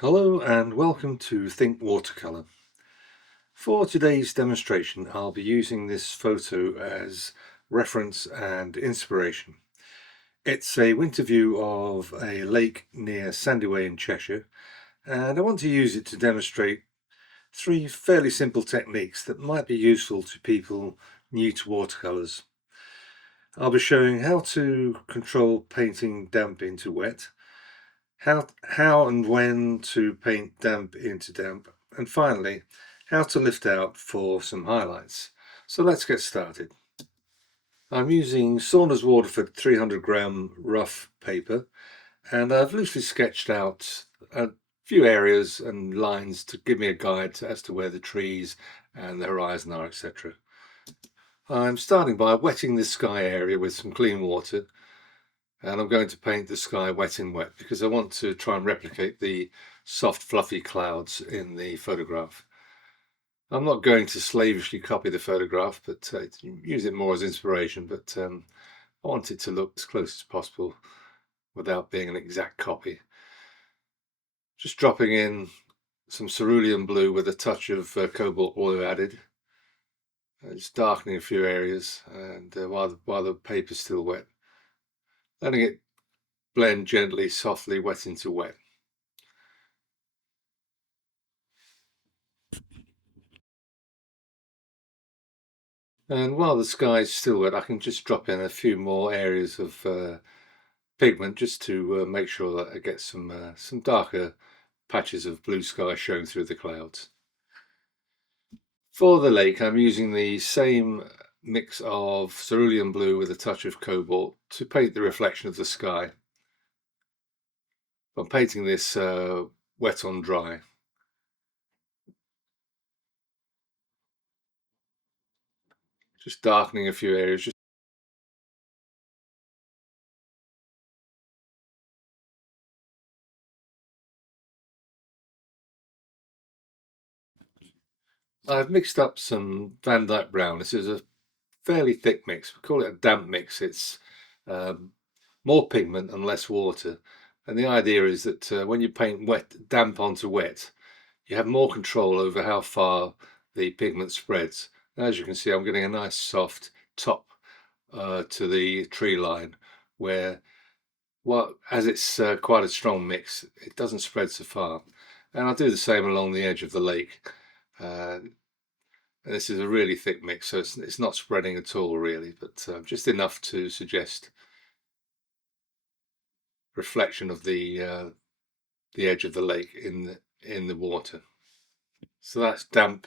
Hello and welcome to Think Watercolour. For today's demonstration, I'll be using this photo as reference and inspiration. It's a winter view of a lake near Sandyway in Cheshire, and I want to use it to demonstrate three fairly simple techniques that might be useful to people new to watercolours. I'll be showing how to control painting damp into wet, how and when to paint damp into damp, and finally how to lift out for some highlights. So let's get started. I'm using Saunders Waterford 300-gram rough paper, and I've loosely sketched out a few areas and lines to give me a guide as to where the trees and the horizon are, etc. I'm starting by wetting this sky area with some clean water, and I'm going to paint the sky wet in wet because I want to try and replicate the soft fluffy clouds in the photograph. I'm not going to slavishly copy the photograph, but use it more as inspiration, but I want it to look as close as possible without being an exact copy. Just dropping in some cerulean blue with a touch of cobalt blue added. Just darkening a few areas, and while the paper's still wet, letting it blend gently, softly, wet into wet. And while the sky is still wet, I can just drop in a few more areas of pigment just to make sure that I get some darker patches of blue sky showing through the clouds. For the lake, I'm using the same mix of cerulean blue with a touch of cobalt to paint the reflection of the sky. I'm painting this wet on dry. Just darkening a few areas. I've mixed up some Van Dyke brown. This is a fairly thick mix. We call it a damp mix. It's more pigment and less water. And the idea is that when you paint damp onto wet, you have more control over how far the pigment spreads. And as you can see, I'm getting a nice soft top to the tree line where, well, as it's quite a strong mix, it doesn't spread so far. And I'll do the same along the edge of the lake. And this is a really thick mix, so it's not spreading at all really, but just enough to suggest reflection of the edge of the lake in the water. So that's damp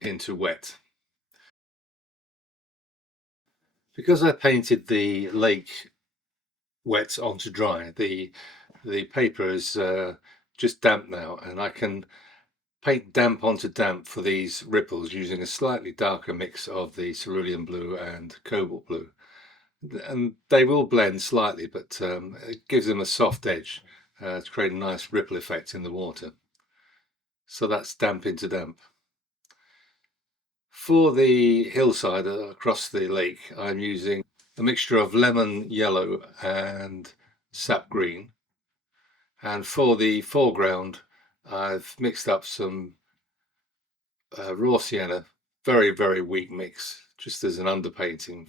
into wet. Because I painted the lake wet onto dry, the paper is just damp now, and I can paint damp onto damp for these ripples using a slightly darker mix of the cerulean blue and cobalt blue. And they will blend slightly, but it gives them a soft edge to create a nice ripple effect in the water. So that's damp into damp. For the hillside across the lake, I'm using a mixture of lemon yellow and sap green. And for the foreground, I've mixed up some raw sienna, very, very weak mix, just as an underpainting.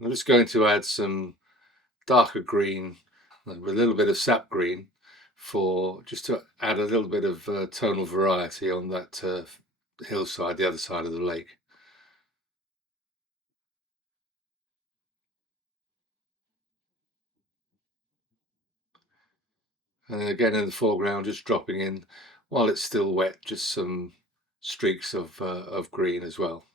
I'm just going to add some darker green with a little bit of sap green for just to add a little bit of tonal variety on that hillside, the other side of the lake. And then again in the foreground, just dropping in, while it's still wet, just some streaks of green as well.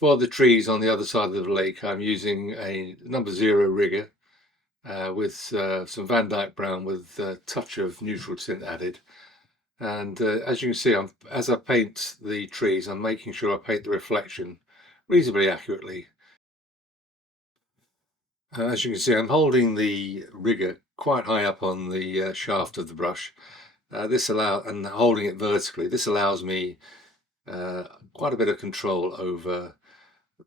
For the trees on the other side of the lake, I'm using a number 0 rigger with some Van Dyke brown with a touch of neutral tint added. And as you can see, as I paint the trees, I'm making sure I paint the reflection reasonably accurately. As you can see, I'm holding the rigger quite high up on the shaft of the brush. And holding it vertically, this allows me uh, quite a bit of control over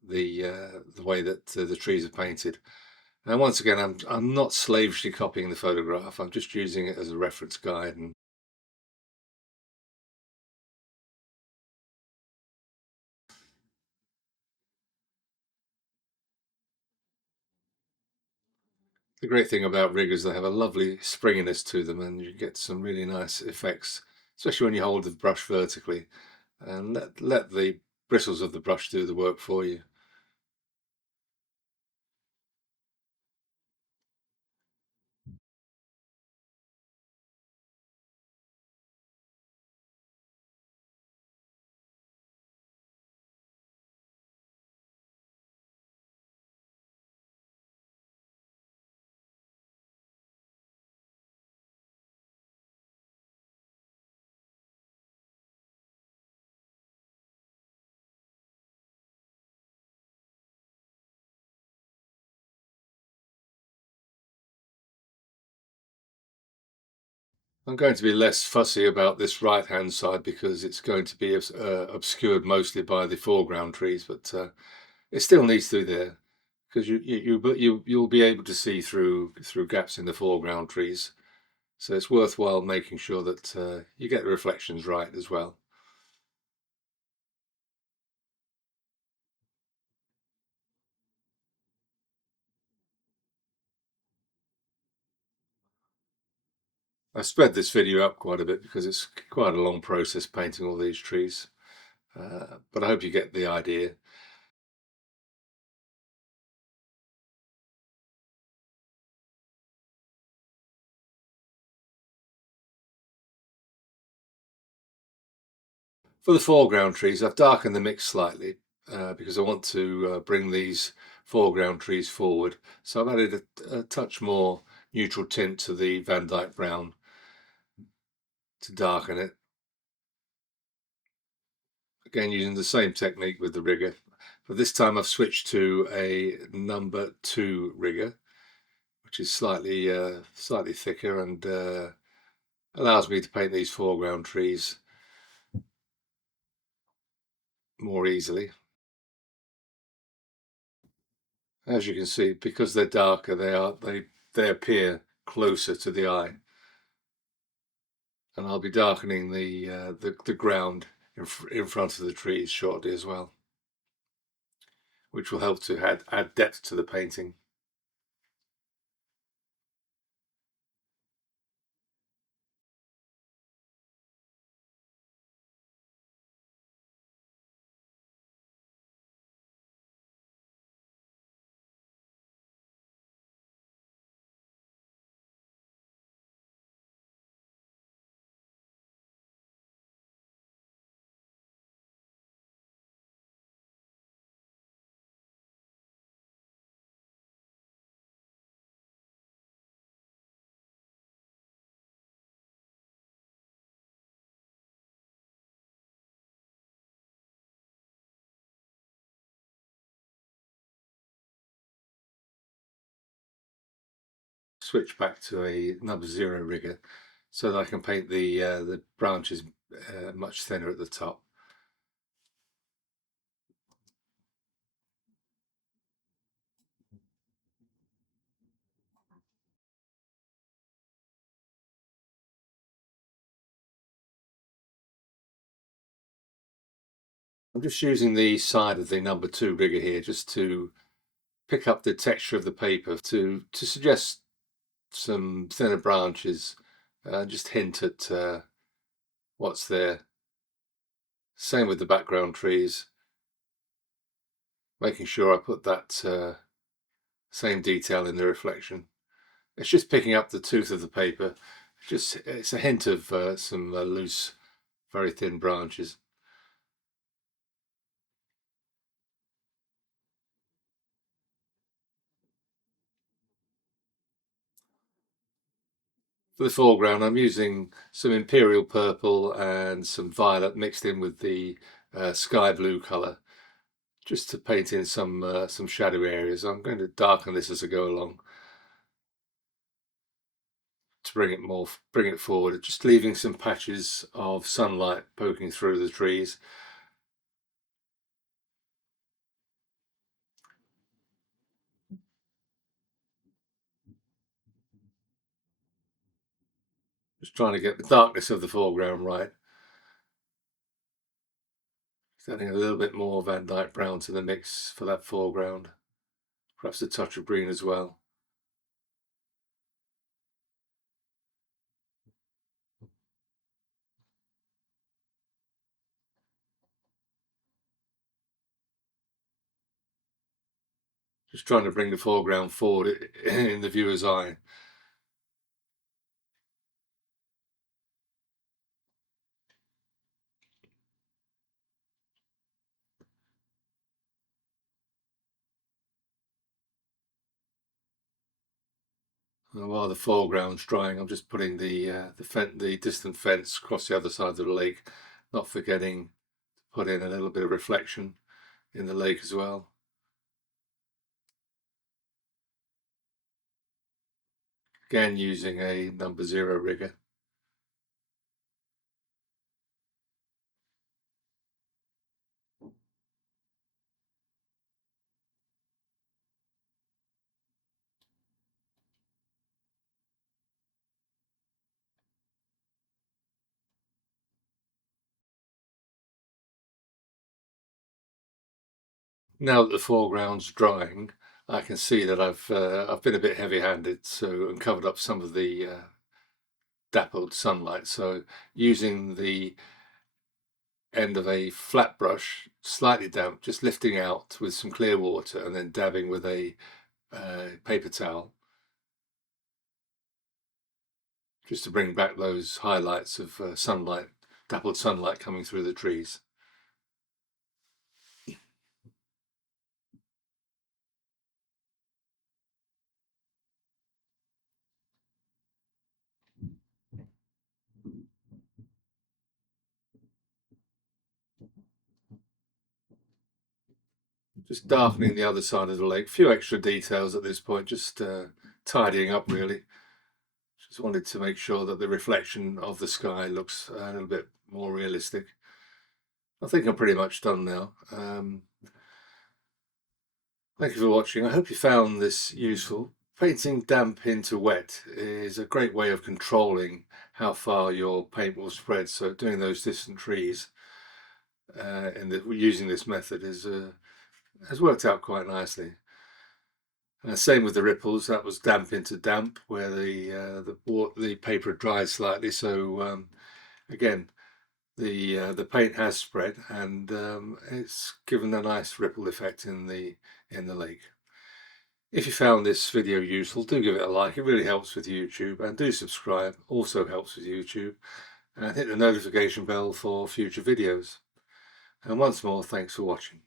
the way that the trees are painted. And once again, I'm not slavishly copying the photograph. I'm just using it as a reference guide. And the great thing about riggers, they have a lovely springiness to them, and you get some really nice effects, especially when you hold the brush vertically and let the bristles of the brush do the work for you. I'm going to be less fussy about this right hand side because it's going to be obscured mostly by the foreground trees, but it still needs to be there because you'll be able to see through gaps in the foreground trees. So it's worthwhile making sure that you get the reflections right as well. I sped this video up quite a bit because it's quite a long process painting all these trees, but I hope you get the idea. For the foreground trees, I've darkened the mix slightly because I want to bring these foreground trees forward. So I've added a touch more neutral tint to the Van Dyke brown to darken it. Again, using the same technique with the rigger. But this time I've switched to a number 2 rigger, which is slightly thicker and allows me to paint these foreground trees more easily. As you can see, because they're darker, they appear closer to the eye. And I'll be darkening the ground in front of the trees shortly as well, which will help to add depth to the painting. Switch back to a number 0 rigger so that I can paint the branches much thinner at the top. I'm just using the side of the number 2 rigger here just to pick up the texture of the paper to suggest some thinner branches, just hint at what's there. Same with the background trees, making sure I put that same detail in the reflection. It's just picking up the tooth of the paper. It's a hint of some loose, very thin branches. For the foreground, I'm using some imperial purple and some violet mixed in with the sky blue colour, just to paint in some shadow areas. I'm going to darken this as I go along. to bring it forward, just leaving some patches of sunlight poking through the trees. Just trying to get the darkness of the foreground right. Adding a little bit more Van Dyke brown to the mix for that foreground. Perhaps a touch of green as well. Just trying to bring the foreground forward in the viewer's eye. And while the foreground's drying, I'm just putting the distant fence across the other side of the lake, not forgetting to put in a little bit of reflection in the lake as well. Again, using a number 0 rigger. Now that the foreground's drying, I can see that I've been a bit heavy-handed, and covered up some of the dappled sunlight. So using the end of a flat brush, slightly damp, just lifting out with some clear water and then dabbing with a paper towel, just to bring back those highlights of sunlight, dappled sunlight coming through the trees. Just darkening the other side of the lake. A few extra details at this point, just tidying up really. Just wanted to make sure that the reflection of the sky looks a little bit more realistic. I think I'm pretty much done now. Thank you for watching. I hope you found this useful. Painting damp into wet is a great way of controlling how far your paint will spread. So doing those distant trees using this method has worked out quite nicely. Same with the ripples. That was damp into damp, where the paper had dried slightly. So again, the paint has spread, and it's given a nice ripple effect in the lake. If you found this video useful, do give it a like. It really helps with YouTube, and do subscribe. Also helps with YouTube, and hit the notification bell for future videos. And once more, thanks for watching.